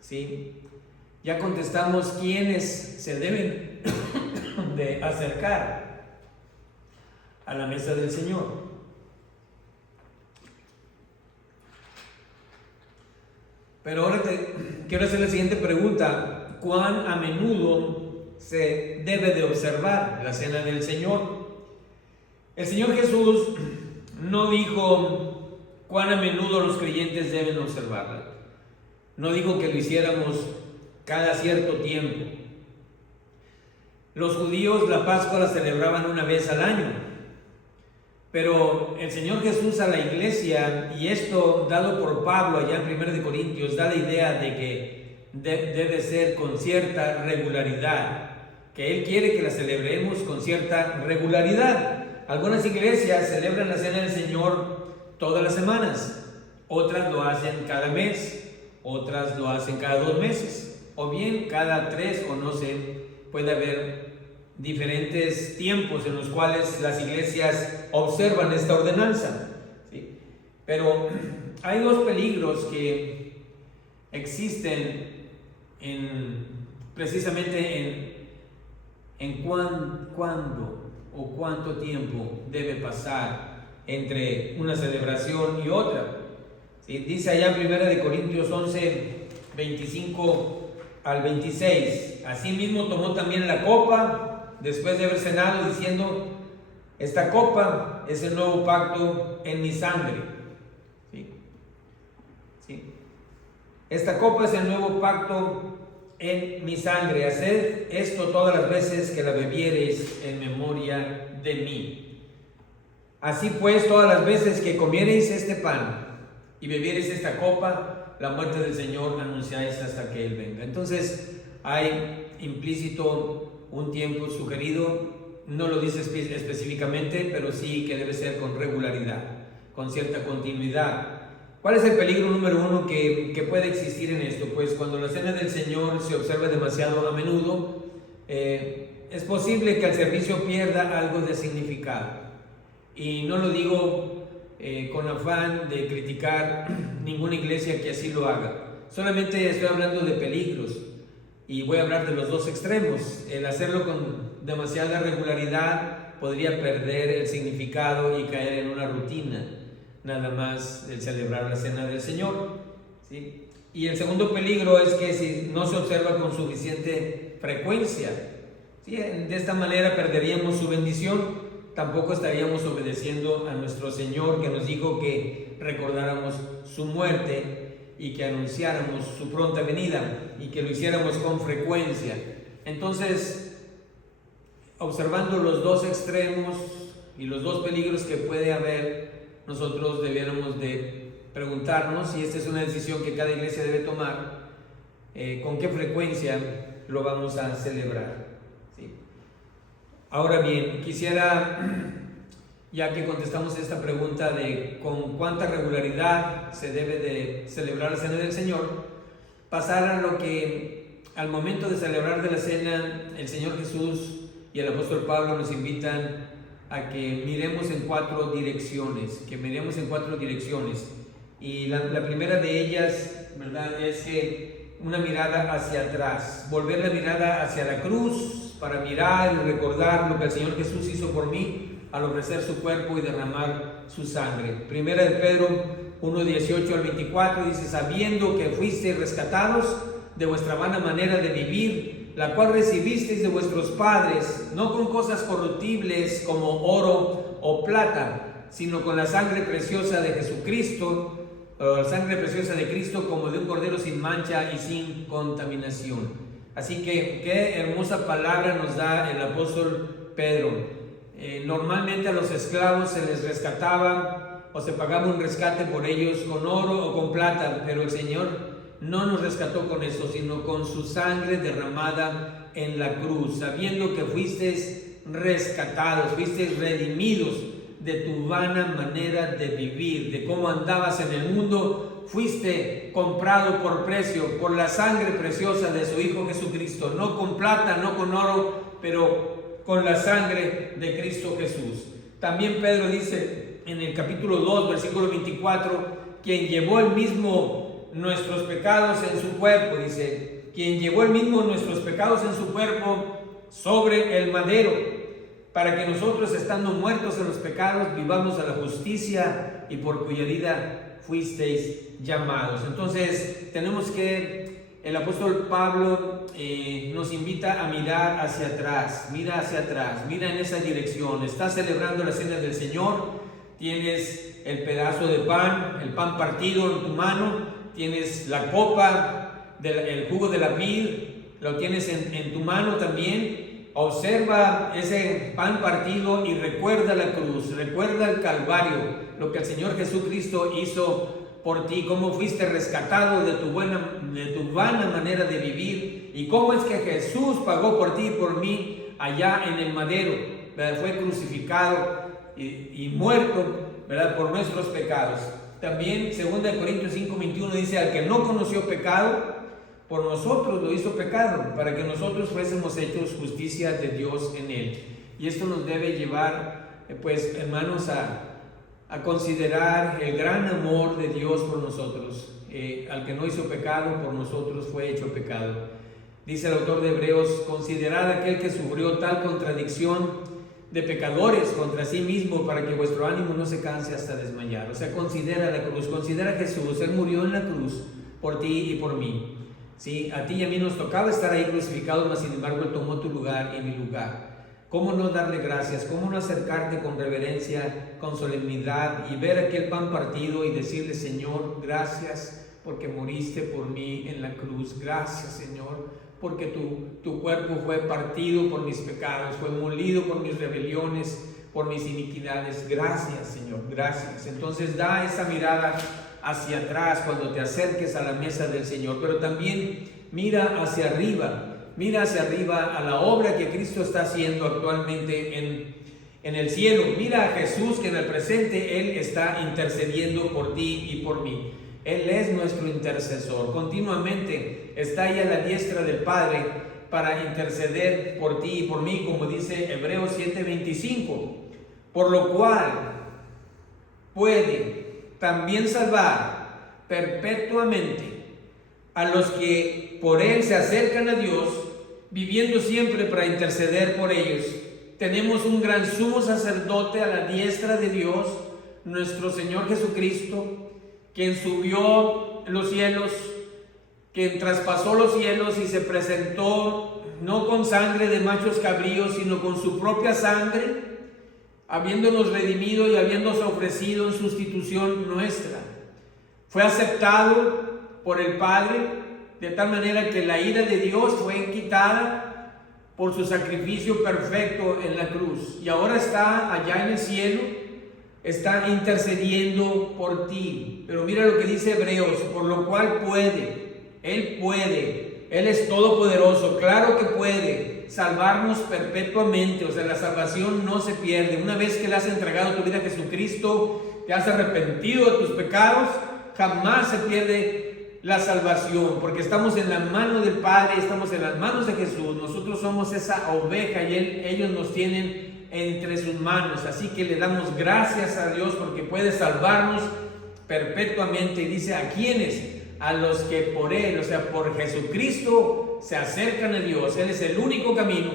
¿sí? Ya contestamos quiénes se deben de acercar a la mesa del Señor. Pero ahora quiero hacer la siguiente pregunta: ¿cuán a menudo se debe de observar la cena del Señor? El Señor Jesús no dijo cuán a menudo los creyentes deben observarla. No dijo que lo hiciéramos cada cierto tiempo. Los judíos la Pascua la celebraban una vez al año. Pero el Señor Jesús a la iglesia, y esto dado por Pablo allá en 1 de Corintios, da la idea de que debe ser con cierta regularidad, que Él quiere que la celebremos con cierta regularidad. Algunas iglesias celebran la cena del Señor todas las semanas, otras lo hacen cada mes, otras lo hacen cada 2 meses, o bien cada 3, o no sé, puede haber diferentes tiempos en los cuales las iglesias observan esta ordenanza, ¿sí? Pero hay 2 peligros que existen precisamente en cuándo o cuánto tiempo debe pasar entre una celebración y otra, ¿sí? Dice allá en 1 de Corintios 11, 25 al 26: asimismo tomó también la copa después de haber cenado, diciendo: esta copa es el nuevo pacto en mi sangre. ¿Sí? ¿Sí? Esta copa es el nuevo pacto en mi sangre. Haced esto todas las veces que la bebiereis en memoria de mí. Así pues, todas las veces que comiereis este pan y bebiereis esta copa, la muerte del Señor anunciáis hasta que Él venga. Entonces, hay implícito un tiempo sugerido, no lo dice específicamente, pero sí que debe ser con regularidad, con cierta continuidad. ¿Cuál es el peligro número 1 que puede existir en esto? Pues cuando la cena del Señor se observa demasiado a menudo, es posible que el servicio pierda algo de significado. Y no lo digo con afán de criticar ninguna iglesia que así lo haga. Solamente estoy hablando de peligros y voy a hablar de los dos extremos. El hacerlo con demasiada regularidad podría perder el significado y caer en una rutina, nada más el celebrar la cena del Señor, ¿sí? Y el segundo peligro es que si no se observa con suficiente frecuencia, ¿sí? De esta manera perderíamos su bendición. Tampoco estaríamos obedeciendo a nuestro Señor, que nos dijo que recordáramos su muerte y que anunciáramos su pronta venida y que lo hiciéramos con frecuencia. Entonces, observando los dos extremos y los dos peligros que puede haber, nosotros debiéramos de preguntarnos si esta es una decisión que cada iglesia debe tomar, con qué frecuencia lo vamos a celebrar, ¿sí? Ahora bien, quisiera, ya que contestamos esta pregunta de con cuánta regularidad se debe de celebrar la cena del Señor, pasar a lo que al momento de celebrar de la cena el Señor Jesús y el apóstol Pablo nos invitan a que miremos en cuatro direcciones, y la primera de ellas, ¿verdad?, es que una mirada hacia atrás, volver la mirada hacia la cruz para mirar y recordar lo que el Señor Jesús hizo por mí al ofrecer su cuerpo y derramar su sangre. Primera de Pedro 1:18 al 24 dice: sabiendo que fuisteis rescatados de vuestra vana manera de vivir, la cual recibisteis de vuestros padres, no con cosas corruptibles como oro o plata, sino con la sangre preciosa de Jesucristo, la sangre preciosa de Cristo, como de un cordero sin mancha y sin contaminación. Así que qué hermosa palabra nos da el apóstol Pedro. Normalmente a los esclavos se les rescataba o se pagaba un rescate por ellos con oro o con plata, pero el Señor no nos rescató con eso, sino con su sangre derramada en la cruz, sabiendo que fuisteis rescatados, fuisteis redimidos de tu vana manera de vivir, de cómo andabas en el mundo. Fuiste comprado por precio, por la sangre preciosa de su Hijo Jesucristo, no con plata, no con oro, pero con la sangre de Cristo Jesús. También Pedro dice en el capítulo 2, versículo 24, quien llevó el mismo nuestros pecados en su cuerpo, dice, quien llevó el mismo nuestros pecados en su cuerpo sobre el madero, para que nosotros, estando muertos en los pecados, vivamos a la justicia, y por cuya herida fuisteis llamados. Entonces tenemos que, el apóstol Pablo nos invita a mirar hacia atrás, mira en esa dirección. Estás celebrando la cena del Señor, tienes el pedazo de pan, el pan partido en tu mano, tienes la copa, el jugo de la vid, lo tienes en tu mano también. Observa ese pan partido y recuerda la cruz, recuerda el Calvario, lo que el Señor Jesucristo hizo por ti, cómo fuiste rescatado de tu vana manera de vivir, y cómo es que Jesús pagó por ti y por mí allá en el madero, ¿verdad? Fue crucificado y muerto, ¿verdad?, por nuestros pecados. También 2 Corintios 5:21 dice: al que no conoció pecado, por nosotros lo hizo pecado, para que nosotros fuésemos hechos justicia de Dios en él. Y esto nos debe llevar, pues, hermanos, a considerar el gran amor de Dios por nosotros. Al que no hizo pecado, por nosotros fue hecho pecado. Dice el autor de Hebreos: considerad aquel que sufrió tal contradicción de pecadores contra sí mismo, para que vuestro ánimo no se canse hasta desmayar. O sea, considera la cruz, considera a Jesús. Él murió en la cruz por ti y por mí. Sí, a ti y a mí nos tocaba estar ahí crucificados, mas sin embargo Él tomó tu lugar y mi lugar. ¿Cómo no darle gracias? ¿Cómo no acercarte con reverencia, con solemnidad, y ver aquel pan partido y decirle: Señor, gracias porque moriste por mí en la cruz? Gracias, Señor, porque tu cuerpo fue partido por mis pecados, fue molido por mis rebeliones, por mis iniquidades. Gracias, Señor, gracias. Entonces da esa mirada hacia atrás cuando te acerques a la mesa del Señor, pero también mira hacia arriba a la obra que Cristo está haciendo actualmente en el cielo. Mira a Jesús, que en el presente Él está intercediendo por ti y por mí. Él es nuestro intercesor, continuamente está ahí a la diestra del Padre para interceder por ti y por mí, como dice Hebreos 7:25. Por lo cual, puede también salvar perpetuamente a los que por Él se acercan a Dios, viviendo siempre para interceder por ellos. Tenemos un gran sumo sacerdote a la diestra de Dios, nuestro Señor Jesucristo, quien subió los cielos, quien traspasó los cielos y se presentó no con sangre de machos cabríos, sino con su propia sangre, habiéndonos redimido y habiéndose ofrecido en sustitución nuestra. Fue aceptado por el Padre, de tal manera que la ira de Dios fue quitada por su sacrificio perfecto en la cruz. Y ahora está allá en el cielo, está intercediendo por ti. Pero mira lo que dice Hebreos, por lo cual puede, Él es todopoderoso, claro que puede salvarnos perpetuamente. O sea, la salvación no se pierde. Una vez que le has entregado tu vida a Jesucristo, te has arrepentido de tus pecados, jamás se pierde la salvación, porque estamos en la mano del Padre, estamos en las manos de Jesús. Nosotros somos esa oveja y ellos nos tienen entre sus manos. Así que le damos gracias a Dios porque puede salvarnos perpetuamente. Y dice, ¿a quiénes? A los que por Él, o sea, por Jesucristo se acercan a Dios. Él es el único camino.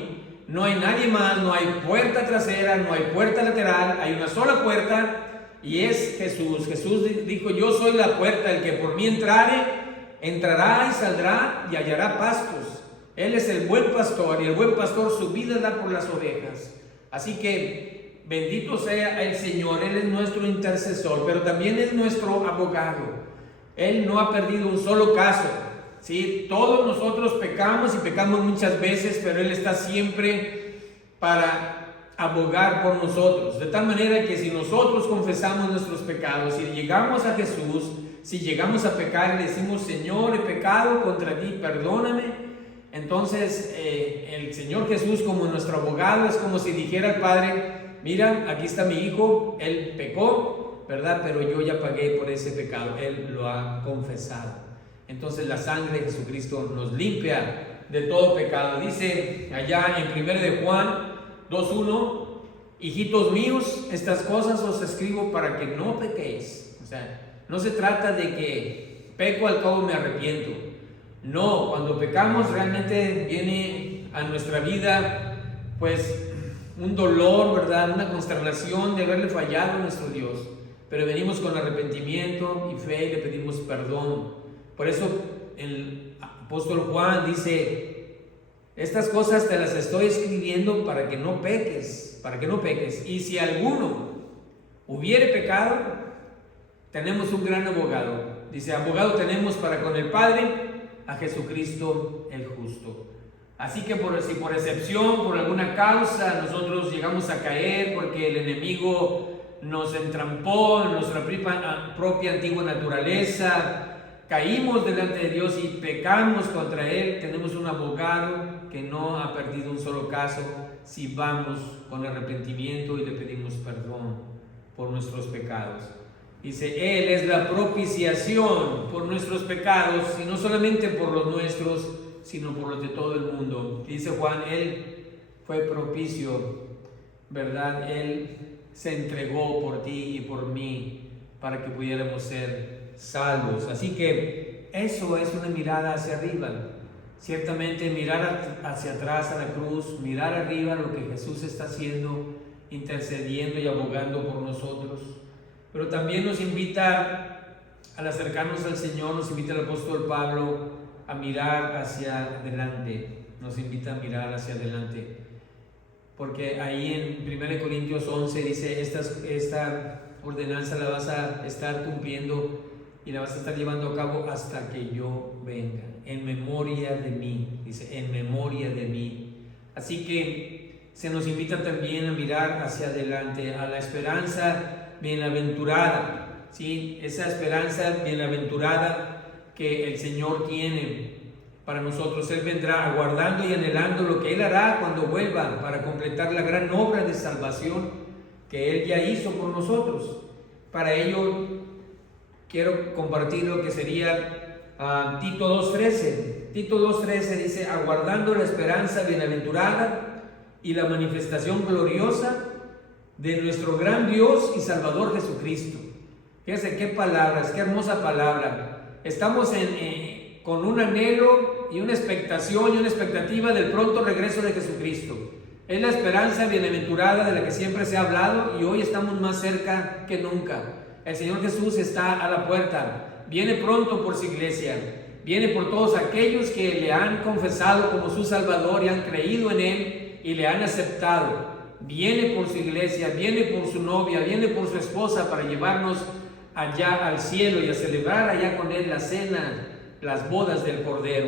No hay nadie más, no hay puerta trasera, no hay puerta lateral, hay una sola puerta. Y es Jesús. Jesús dijo, yo soy la puerta, el que por mí entrare, entrará y saldrá y hallará pastos. Él es el buen pastor y el buen pastor su vida da por las ovejas. Así que bendito sea el Señor. Él es nuestro intercesor, pero también es nuestro abogado. Él no ha perdido un solo caso. ¿Sí? Todos nosotros pecamos y pecamos muchas veces, pero Él está siempre para abogar por nosotros, de tal manera que si nosotros confesamos nuestros pecados, si llegamos a Jesús, si llegamos a pecar, le decimos, Señor, he pecado contra ti, perdóname, entonces el Señor Jesús, como nuestro abogado, es como si dijera al Padre, mira, aquí está mi hijo, él pecó, ¿verdad? Pero yo ya pagué por ese pecado, él lo ha confesado. Entonces la sangre de Jesucristo nos limpia de todo pecado. Dice allá en 1 de Juan 2:1, hijitos míos, estas cosas os escribo para que no pequéis. O sea, no se trata de que peco, al cabo me arrepiento. No, cuando pecamos realmente viene a nuestra vida pues un dolor, ¿verdad? Una consternación de haberle fallado a nuestro Dios. Pero venimos con arrepentimiento y fe y le pedimos perdón. Por eso el apóstol Juan dice, estas cosas te las estoy escribiendo para que no peques, Y si alguno hubiere pecado, tenemos un gran abogado. Dice, abogado tenemos para con el Padre, a Jesucristo el justo. Así que si por excepción, por alguna causa, nosotros llegamos a caer porque el enemigo nos entrampó en nuestra propia antigua naturaleza, caímos delante de Dios y pecamos contra Él, tenemos un abogado que no ha perdido un solo caso si vamos con arrepentimiento y le pedimos perdón por nuestros pecados. Dice, Él es la propiciación por nuestros pecados, y no solamente por los nuestros, sino por los de todo el mundo. Dice Juan, Él fue propicio, ¿verdad? Él se entregó por ti y por mí para que pudiéramos ser salvos. Así que eso es una mirada hacia arriba. Ciertamente mirar hacia atrás a la cruz, mirar arriba lo que Jesús está haciendo, intercediendo y abogando por nosotros. Pero también nos invita al acercarnos al Señor, nos invita el apóstol Pablo a mirar hacia adelante. Nos invita a mirar hacia adelante. Porque ahí en 1 Corintios 11 dice, esta ordenanza la vas a estar cumpliendo y la vas a estar llevando a cabo hasta que yo venga, en memoria de mí, dice, en memoria de mí. Así que se nos invita también a mirar hacia adelante, a la esperanza bienaventurada, ¿sí? Esa esperanza bienaventurada que el Señor tiene para nosotros. Él vendrá aguardando y anhelando lo que Él hará cuando vuelva para completar la gran obra de salvación que Él ya hizo por nosotros. Para ello quiero compartir lo que sería Tito 2:13. Tito 2:13 dice, aguardando la esperanza bienaventurada y la manifestación gloriosa de nuestro gran Dios y Salvador Jesucristo. Fíjense qué palabras, qué hermosa palabra. Estamos con un anhelo y una expectación y una expectativa del pronto regreso de Jesucristo. Es la esperanza bienaventurada de la que siempre se ha hablado y hoy estamos más cerca que nunca. El Señor Jesús está a la puerta, viene pronto por su iglesia, viene por todos aquellos que le han confesado como su Salvador y han creído en Él y le han aceptado. Viene por su iglesia, viene por su novia, viene por su esposa para llevarnos allá al cielo y a celebrar allá con Él la cena, las bodas del Cordero.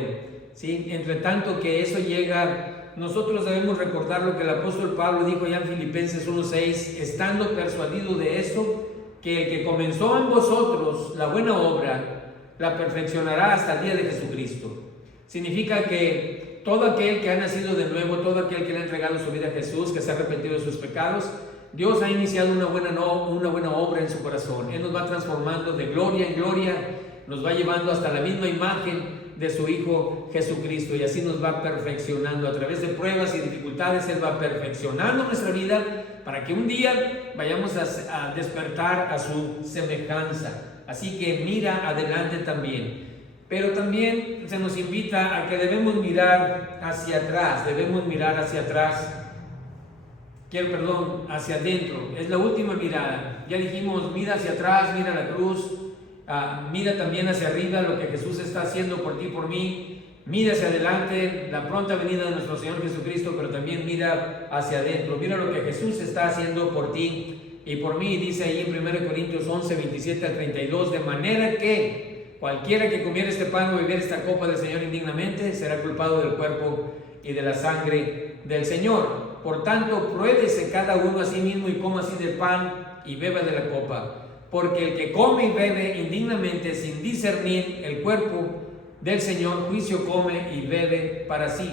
¿Sí? Entre tanto que eso llega, nosotros debemos recordar lo que el apóstol Pablo dijo allá en Filipenses 1:6, estando persuadido de esto, que el que comenzó en vosotros la buena obra, la perfeccionará hasta el día de Jesucristo. Significa que todo aquel que ha nacido de nuevo, todo aquel que le ha entregado su vida a Jesús, que se ha arrepentido de sus pecados, Dios ha iniciado una buena obra en su corazón. Él nos va transformando de gloria en gloria, nos va llevando hasta la misma imagen de su Hijo Jesucristo, y así nos va perfeccionando a través de pruebas y dificultades. Él va perfeccionando nuestra vida para que un día vayamos a despertar a su semejanza. Así que mira adelante también. Pero también se nos invita a que debemos mirar hacia atrás, hacia adentro. Es la última mirada. Ya dijimos, mira hacia atrás, mira la cruz, mira también hacia arriba lo que Jesús está haciendo por ti y por mí. Mira hacia adelante la pronta venida de nuestro Señor Jesucristo, pero también mira hacia adentro. Mira lo que Jesús está haciendo por ti y por mí. Dice ahí en 1 Corintios 11, 27 al 32, de manera que cualquiera que comiera este pan o bebiera esta copa del Señor indignamente será culpado del cuerpo y de la sangre del Señor. Por tanto, pruébese cada uno a sí mismo y coma así del pan y beba de la copa. Porque el que come y bebe indignamente sin discernir el cuerpo del Señor, juicio come y bebe para sí.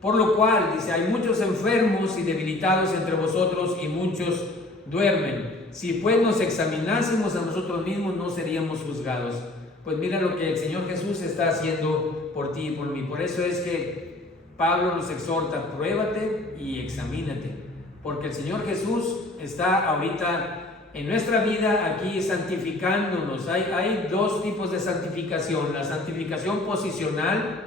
Por lo cual, dice, hay muchos enfermos y debilitados entre vosotros y muchos duermen. Si pues nos examinásemos a nosotros mismos, no seríamos juzgados. Pues mira lo que el Señor Jesús está haciendo por ti y por mí. Por eso es que Pablo nos exhorta, pruébate y examínate. Porque el Señor Jesús está ahorita en nuestra vida aquí santificándonos. Hay dos tipos de santificación. La santificación posicional,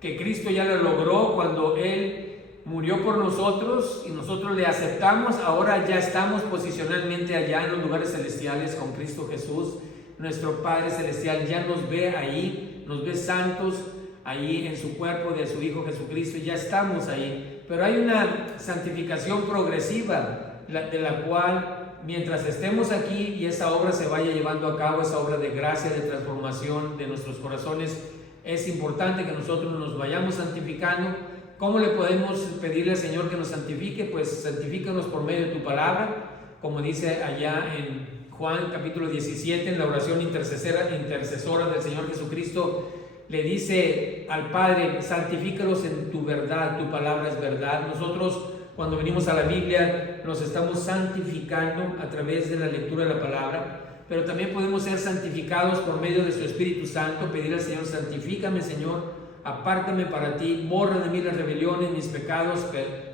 que Cristo ya lo logró cuando Él murió por nosotros y nosotros le aceptamos. Ahora ya estamos posicionalmente allá en los lugares celestiales con Cristo Jesús. Nuestro Padre Celestial ya nos ve ahí, nos ve santos ahí en su cuerpo de su Hijo Jesucristo, y ya estamos ahí. Pero hay una santificación progresiva, de la cual mientras estemos aquí y esa obra se vaya llevando a cabo, esa obra de gracia, de transformación de nuestros corazones, es importante que nosotros nos vayamos santificando. ¿Cómo le podemos pedirle al Señor que nos santifique? Pues santifícanos por medio de tu palabra, como dice allá en Juan capítulo 17, en la oración intercesora del Señor Jesucristo, le dice al Padre, santifícalos en tu verdad, tu palabra es verdad. Nosotros, cuando venimos a la Biblia, nos estamos santificando a través de la lectura de la palabra, pero también podemos ser santificados por medio de su Espíritu Santo, pedir al Señor, santifícame Señor, apártame para ti, borra de mí las rebeliones, mis pecados,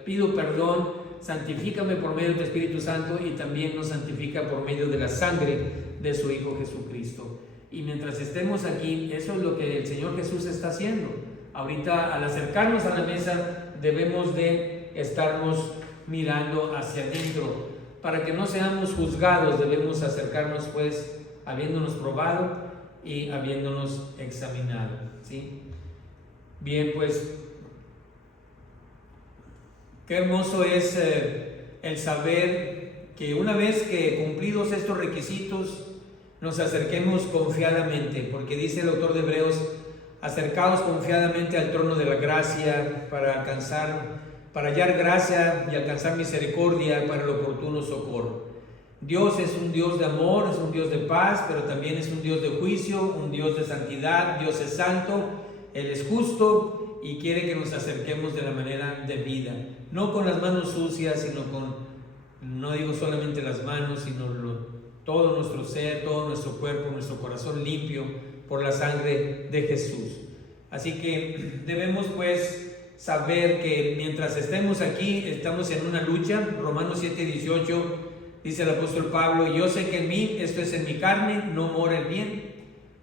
pido perdón, santifícame por medio de tu Espíritu Santo, y también nos santifica por medio de la sangre de su Hijo Jesucristo. Y mientras estemos aquí, eso es lo que el Señor Jesús está haciendo. Ahorita, al acercarnos a la mesa, debemos de estarnos mirando hacia adentro. Para que no seamos juzgados, debemos acercarnos pues habiéndonos probado y habiéndonos examinado, ¿sí? Bien, pues qué hermoso es el saber que una vez que cumplidos estos requisitos, nos acerquemos confiadamente, porque dice el autor de Hebreos, acercaos confiadamente al trono de la gracia para hallar gracia y alcanzar misericordia para el oportuno socorro. Dios es un Dios de amor, es un Dios de paz, pero también es un Dios de juicio, un Dios de santidad. Dios es santo, Él es justo y quiere que nos acerquemos de la manera debida, no con las manos sucias, sino no digo solamente las manos, sino todo nuestro ser, todo nuestro cuerpo, nuestro corazón limpio por la sangre de Jesús. Así que debemos pues saber que mientras estemos aquí, estamos en una lucha. Romanos 7:18 Dice el apóstol Pablo: yo sé que en mí, esto es en mi carne, no mora el bien,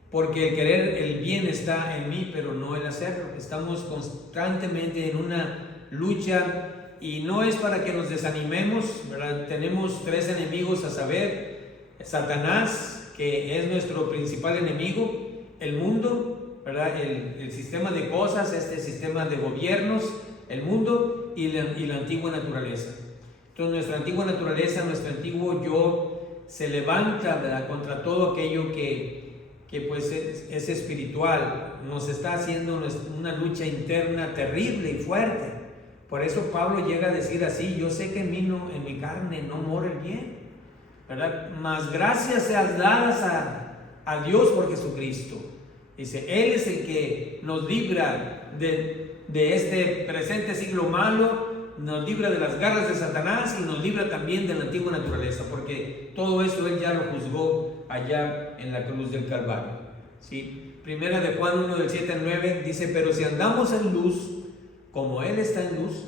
porque el querer el bien está en mí, pero no el hacerlo. Estamos constantemente en una lucha, y no es para que nos desanimemos, ¿verdad? Tenemos tres enemigos a saber: Satanás, que es nuestro principal enemigo; el mundo, ¿verdad? El sistema de cosas, este sistema de gobiernos, el mundo, y la antigua naturaleza. Entonces nuestra antigua naturaleza, nuestro antiguo yo, se levanta, ¿verdad?, contra todo aquello que pues es espiritual. Nos está haciendo una lucha interna terrible y fuerte. Por eso Pablo llega a decir así: yo sé que en mi carne no mora el bien, ¿verdad? Mas gracias sean dadas a Dios por Jesucristo. Dice, Él es el que nos libra de este presente siglo malo, nos libra de las garras de Satanás y nos libra también de la antigua naturaleza, porque todo eso Él ya lo juzgó allá en la cruz del Calvario, ¿sí? Primera de Juan 1, del 7 al 9 dice: pero si andamos en luz, como Él está en luz,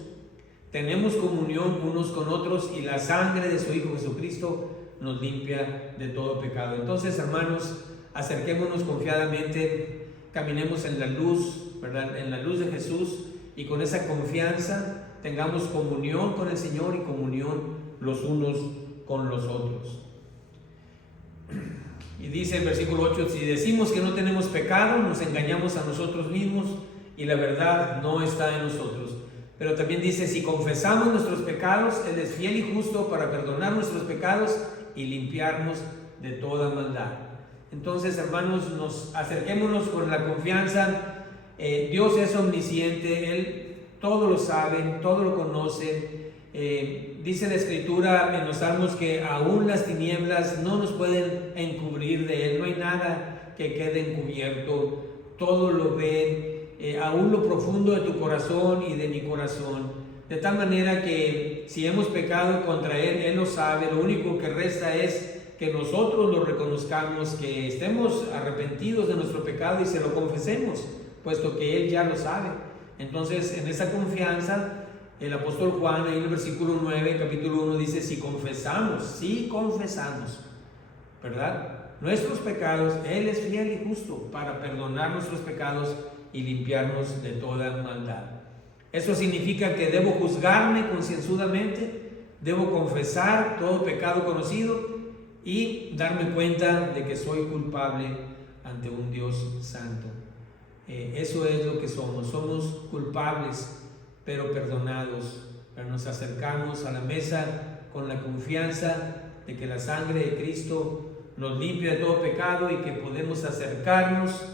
tenemos comunión unos con otros, y la sangre de su Hijo Jesucristo nos limpia de todo pecado. Entonces, hermanos, acerquémonos confiadamente, caminemos en la luz, ¿verdad?, en la luz de Jesús, y con esa confianza tengamos comunión con el Señor y comunión los unos con los otros. Y dice el versículo 8: si decimos que no tenemos pecado, nos engañamos a nosotros mismos, y la verdad no está en nosotros. Pero también dice: si confesamos nuestros pecados, Él es fiel y justo para perdonar nuestros pecados y limpiarnos de toda maldad. Entonces, hermanos, acerquémonos con la confianza. Dios es omnisciente, Él todo lo sabe, todo lo conoce. Dice la Escritura en los Salmos que aún las tinieblas no nos pueden encubrir de Él. No hay nada que quede encubierto, todo lo ve. Aún lo profundo de tu corazón y de mi corazón, de tal manera que si hemos pecado contra Él, Él lo sabe. Lo único que resta es que nosotros lo reconozcamos, que estemos arrepentidos de nuestro pecado y se lo confesemos, puesto que Él ya lo sabe. Entonces, en esa confianza, el apóstol Juan, en el versículo 9, capítulo 1, dice: si confesamos, ¿verdad?, nuestros pecados, Él es fiel y justo para perdonar nuestros pecados y limpiarnos de toda maldad. Eso significa que debo juzgarme concienzudamente, debo confesar todo pecado conocido y darme cuenta de que soy culpable ante un Dios santo. Eso es lo que somos culpables, pero perdonados. Pero nos acercamos a la mesa con la confianza de que la sangre de Cristo nos limpia de todo pecado y que podemos acercarnos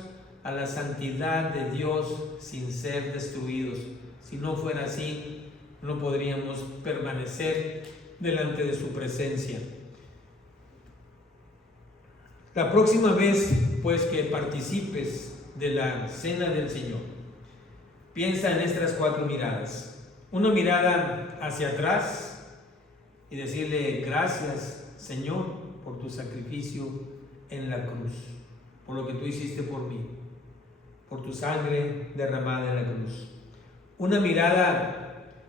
a la santidad de Dios sin ser destruidos. Si no fuera así, no podríamos permanecer delante de su presencia. La próxima vez, pues, que participes de la cena del Señor, piensa en estas 4 miradas. Una mirada hacia atrás y decirle: gracias, Señor, por tu sacrificio en la cruz, por lo que tú hiciste por mí, por tu sangre derramada en la cruz. Una mirada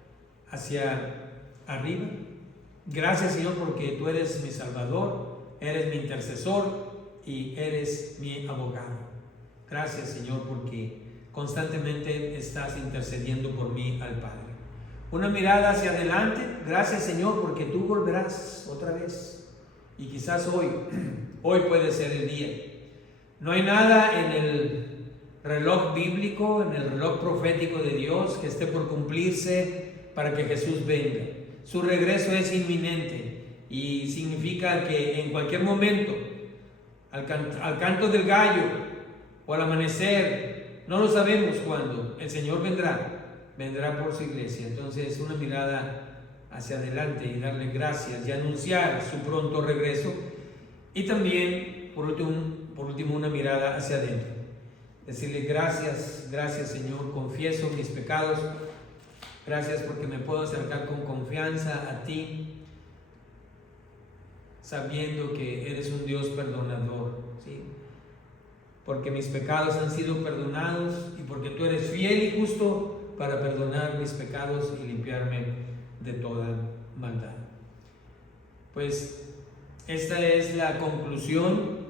hacia arriba: gracias, Señor, porque tú eres mi Salvador, eres mi intercesor y eres mi abogado. Gracias, Señor, porque constantemente estás intercediendo por mí al Padre. Una mirada hacia adelante: gracias, Señor, porque tú volverás otra vez. Y quizás hoy puede ser el día. No hay nada en el reloj bíblico, en el reloj profético de Dios, que esté por cumplirse para que Jesús venga. Su regreso es inminente y significa que en cualquier momento, al canto del gallo o al amanecer, no lo sabemos cuándo, el Señor vendrá por su iglesia. Entonces, una mirada hacia adelante y darle gracias y anunciar su pronto regreso. Y también, por último, una mirada hacia adentro. Decirle: gracias, Señor, confieso mis pecados. Gracias porque me puedo acercar con confianza a ti, sabiendo que eres un Dios perdonador, ¿sí? Porque mis pecados han sido perdonados y porque tú eres fiel y justo para perdonar mis pecados y limpiarme de toda maldad. Pues esta es la conclusión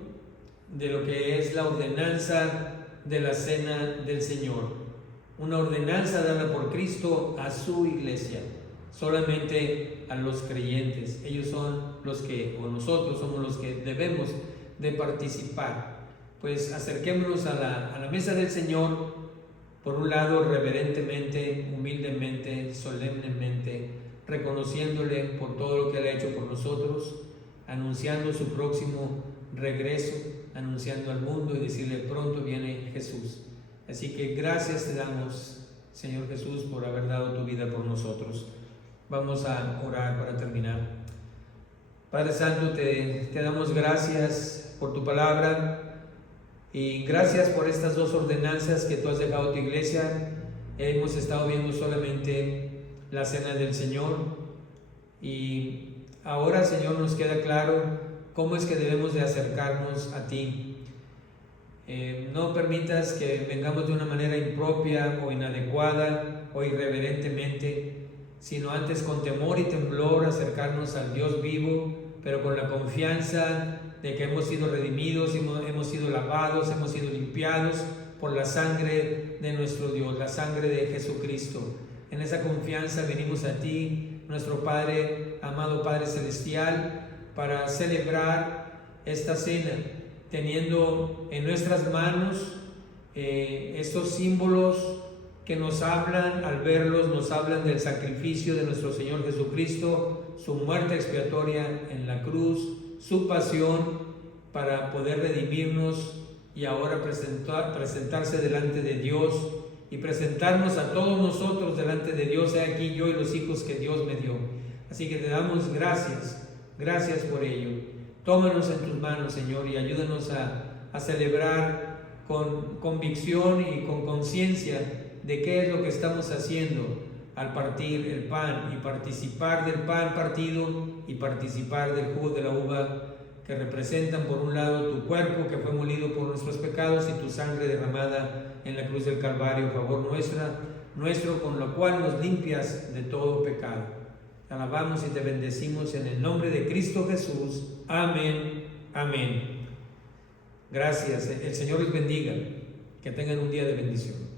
de lo que es la ordenanza de la Cena del Señor. Una ordenanza dada por Cristo a su iglesia, solamente a los creyentes. Ellos son los que, o nosotros somos los que debemos de participar. Pues acerquémonos a la mesa del Señor, por un lado reverentemente, humildemente, solemnemente, reconociéndole por todo lo que Él ha hecho por nosotros, anunciando su próximo regreso, anunciando al mundo y decirle: pronto viene Jesús. Así que gracias te damos, Señor Jesús, por haber dado tu vida por nosotros. Vamos a orar para terminar. Padre Santo, te damos gracias por tu palabra y gracias por estas dos ordenanzas que tú has dejado a tu iglesia. Hemos estado viendo solamente la Cena del Señor y ahora, Señor, nos queda claro cómo es que debemos de acercarnos a ti. No permitas que vengamos de una manera impropia o inadecuada o irreverentemente, sino antes con temor y temblor acercarnos al Dios vivo, pero con la confianza de que hemos sido redimidos, hemos sido lavados, hemos sido limpiados por la sangre de nuestro Dios, la sangre de Jesucristo. En esa confianza venimos a ti, nuestro Padre, amado Padre Celestial, para celebrar esta cena, teniendo en nuestras manos estos símbolos que nos hablan, al verlos, nos hablan del sacrificio de nuestro Señor Jesucristo, su muerte expiatoria en la cruz, su pasión para poder redimirnos y ahora presentarse delante de Dios y presentarnos a todos nosotros delante de Dios. He aquí yo y los hijos que Dios me dio. Así que te damos gracias, gracias por ello. Tómanos en tus manos, Señor, y ayúdanos a celebrar con convicción y con conciencia de qué es lo que estamos haciendo al partir el pan y participar del pan partido y participar del jugo de la uva, que representan por un lado tu cuerpo que fue molido por nuestros pecados y tu sangre derramada en la cruz del Calvario a favor nuestro, con lo cual nos limpias de todo pecado. Te alabamos y te bendecimos en el nombre de Cristo Jesús. Amén, amén. Gracias. El Señor les bendiga. Que tengan un día de bendición.